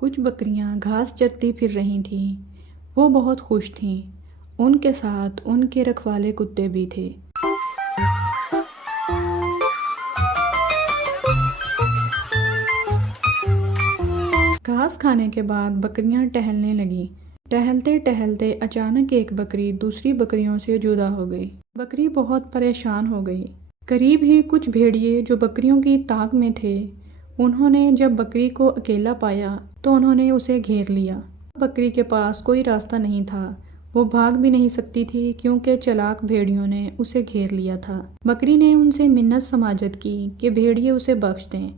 کچھ بکریاں گھاس چرتی پھر رہی تھیں۔ وہ بہت خوش تھیں۔ ان کے ساتھ ان کے رکھوالے کتے بھی تھے۔ گھاس کھانے کے بعد بکریاں ٹہلنے لگیں۔ ٹہلتے ٹہلتے اچانک ایک بکری دوسری بکریوں سے جدا ہو گئی۔ بکری بہت پریشان ہو گئی۔ قریب ہی کچھ بھیڑیے جو بکریوں کی طاق میں تھے، انہوں نے جب بکری کو اکیلا پایا تو انہوں نے اسے گھیر لیا۔ بکری کے پاس کوئی راستہ نہیں تھا، وہ بھاگ بھی نہیں سکتی تھی کیونکہ چالاک بھیڑیوں نے اسے گھیر لیا تھا۔ بکری نے ان سے منت سماجت کی کہ بھیڑیے اسے بخش دیں،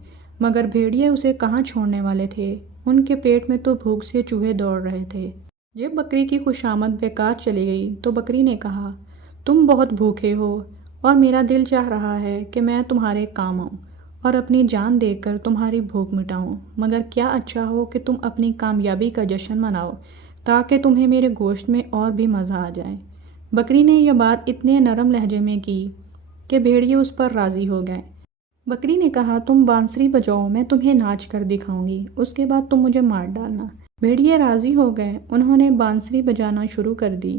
مگر بھیڑیے اسے کہاں چھوڑنے والے تھے، ان کے پیٹ میں تو بھوک سے چوہے دوڑ رہے تھے۔ جب بکری کی خوشامد بیکار چلی گئی تو بکری نے کہا، تم بہت بھوکے ہو اور میرا دل چاہ رہا ہے کہ میں تمہارے کام آؤں اور اپنی جان دے کر تمہاری بھوک مٹاؤں، مگر کیا اچھا ہو کہ تم اپنی کامیابی کا جشن مناؤ تاکہ تمہیں میرے گوشت میں اور بھی مزہ آ جائے۔ بکری نے یہ بات اتنے نرم لہجے میں کی کہ بھیڑیے اس پر راضی ہو گئے۔ بکری نے کہا، تم بانسری بجاؤ، میں تمہیں ناچ کر دکھاؤں گی، اس کے بعد تم مجھے مار ڈالنا۔ بھیڑیے راضی ہو گئے، انہوں نے بانسری بجانا شروع کر دی۔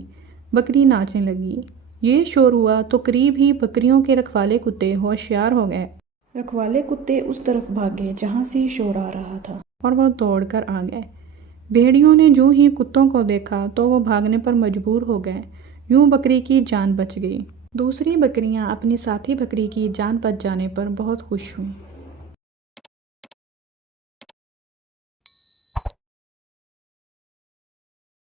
بکری ناچنے لگی۔ یہ شور ہوا تو قریب ہی بکریوں کے رکھوالے کتے ہوشیار ہو گئے۔ رکھوالے کتے اس طرف بھاگے جہاں سے شور آ رہا تھا اور وہ دوڑ کر آ گئے۔ بھیڑیوں نے جو ہی کتوں کو دیکھا تو وہ بھاگنے پر مجبور ہو گئے۔ یوں بکری کی جان بچ گئی۔ دوسری بکریاں اپنی ساتھی بکری کی جان بچ جانے پر بہت خوش ہوئیں۔